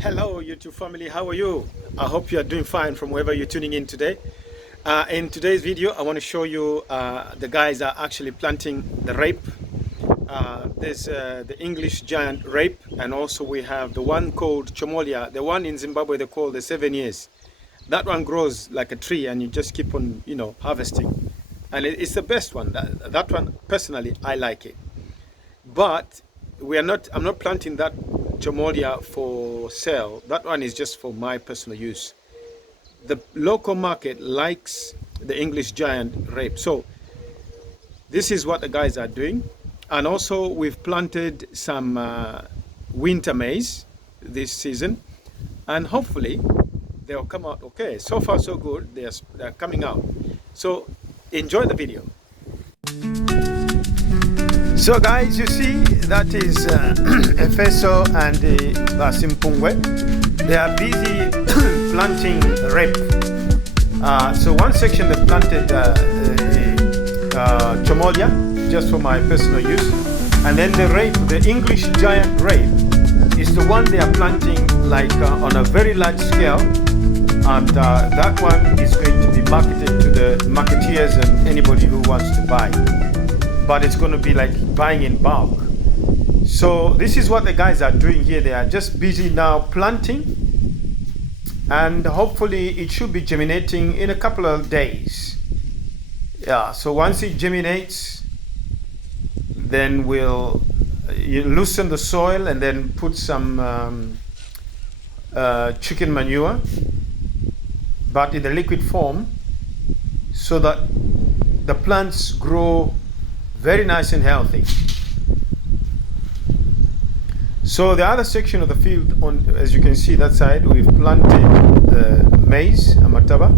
Hello YouTube family, how are you? I hope you are doing fine from wherever you're tuning in today. In today's video I want to show you the guys are actually planting the rape. There's the English giant rape, and also we have the one called chomolia, the one in Zimbabwe they call the 7 years. That one grows like a tree and you just keep on harvesting, and it's the best one. That one personally I like it, but I'm not planting that chomolia for sale. That one is just for my personal use. The local market likes the English giant rape, so this is what the guys are doing. And also we've planted some winter maize this season, and hopefully they'll come out okay. So far so good, they're coming out. So enjoy the video. So guys, you see that is Efeso and Basimpungwe. They are busy planting rape. So one section they planted chomolia, just for my personal use, and then the rape, the English giant rape, is the one they are planting like on a very large scale, and that one is going to be marketed to the marketeers and anybody who wants to buy. But it's going to be like buying in bulk. So this is what the guys are doing here. They are just busy now planting, and hopefully it should be germinating in a couple of days. Yeah, so once it germinates, then we'll loosen the soil and then put some chicken manure, but in the liquid form, so that the plants grow very nice and healthy. So the other section of the field, as you can see that side, we've planted maize, amataba.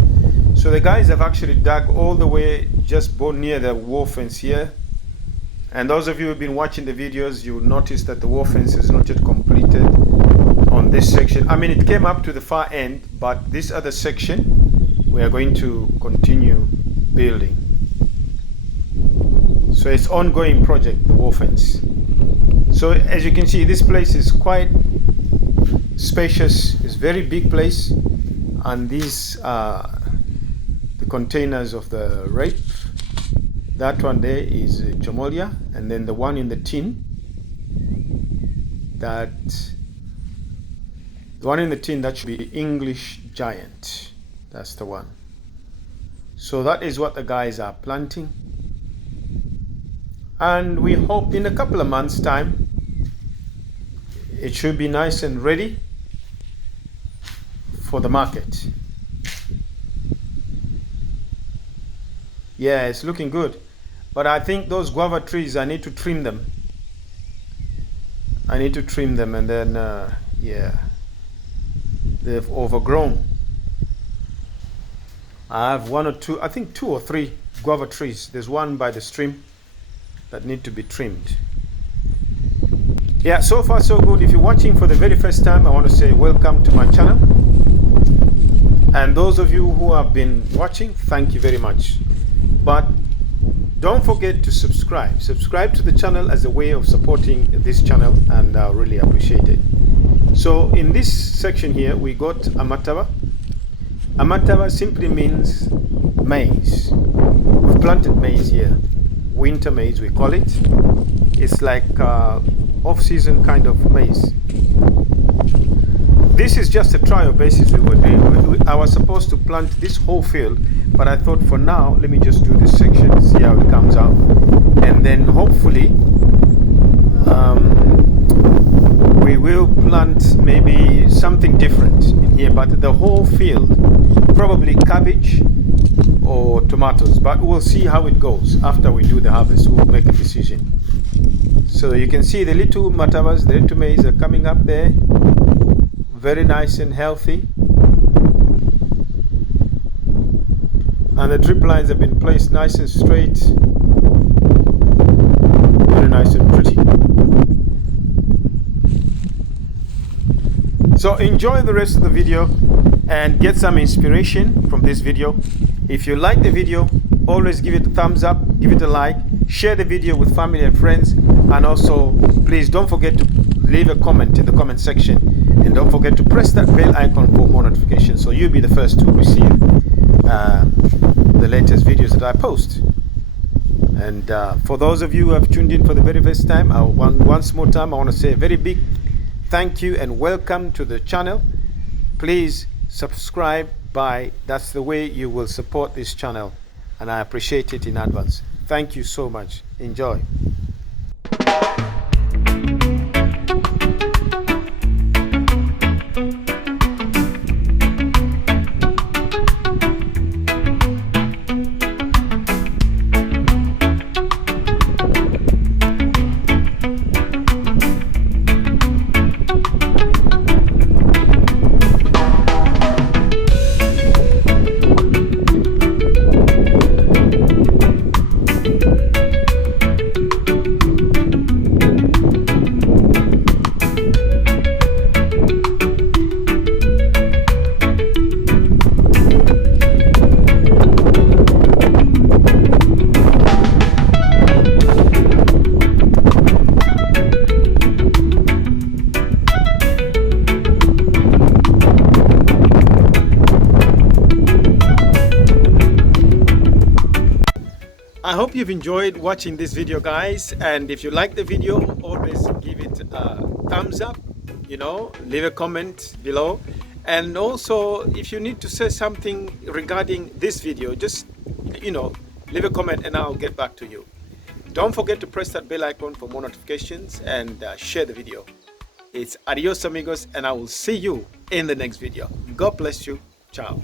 So the guys have actually dug all the way just near the wall fence here. And those of you who have been watching the videos, you will notice that the wall fence is not yet completed on this section. I mean, it came up to the far end, but this other section we are going to continue building. So it's ongoing project, the wall fence. So as you can see, this place is quite spacious. It's a very big place, and these are the containers of the rape. That one there is chomolia, and then the one in the tin, the one in the tin, that should be English giant. That's the one. So that is what the guys are planting. And we hope in a couple of months' time it should be nice and ready for the market. Yeah, it's looking good. But I think those guava trees, I need to trim them. And then, yeah, they've overgrown. I have one or two, I think 2 or 3 guava trees. There's one by the stream that need to be trimmed. Yeah, so far so good. If you're watching for the very first time, I want to say welcome to my channel. And those of you who have been watching, thank you very much. But don't forget to subscribe. Subscribe to the channel as a way of supporting this channel, and I really appreciate it. So in this section here, we got amataba. Amataba simply means maize. We've planted maize here. Winter maize, we call it. It's like off-season kind of maize. This is just a trial basis we were doing. I was supposed to plant this whole field, but I thought for now, let me just do this section, see how it comes out. And then hopefully, we will plant maybe something different in here, but the whole field, probably cabbage or tomatoes, but we'll see how it goes. After we do the harvest, we'll make a decision. So you can see the little matabas, the little maize are coming up there, very nice and healthy, and the drip lines have been placed nice and straight, very nice and pretty. So enjoy the rest of the video and get some inspiration from this video. If you like the video, always give it a thumbs up, give it a like, share the video with family and friends, and also please don't forget to leave a comment in the comment section And don't forget to press that bell icon for more notifications so you'll be the first to receive the latest videos that I post. And for those of you who have tuned in for the very first time, once more time I want to say a very big thank you and welcome to the channel. Please subscribe. That's the way you will support this channel, and I appreciate it in advance. Thank you so much. Enjoy. I hope you've enjoyed watching this video, guys, and if you like the video, always give it a thumbs up, leave a comment below. And also, if you need to say something regarding this video, just leave a comment and I'll get back to you. Don't forget to press that bell icon for more notifications and share the video. It's adios amigos, and I will see you in the next video. God bless you. Ciao.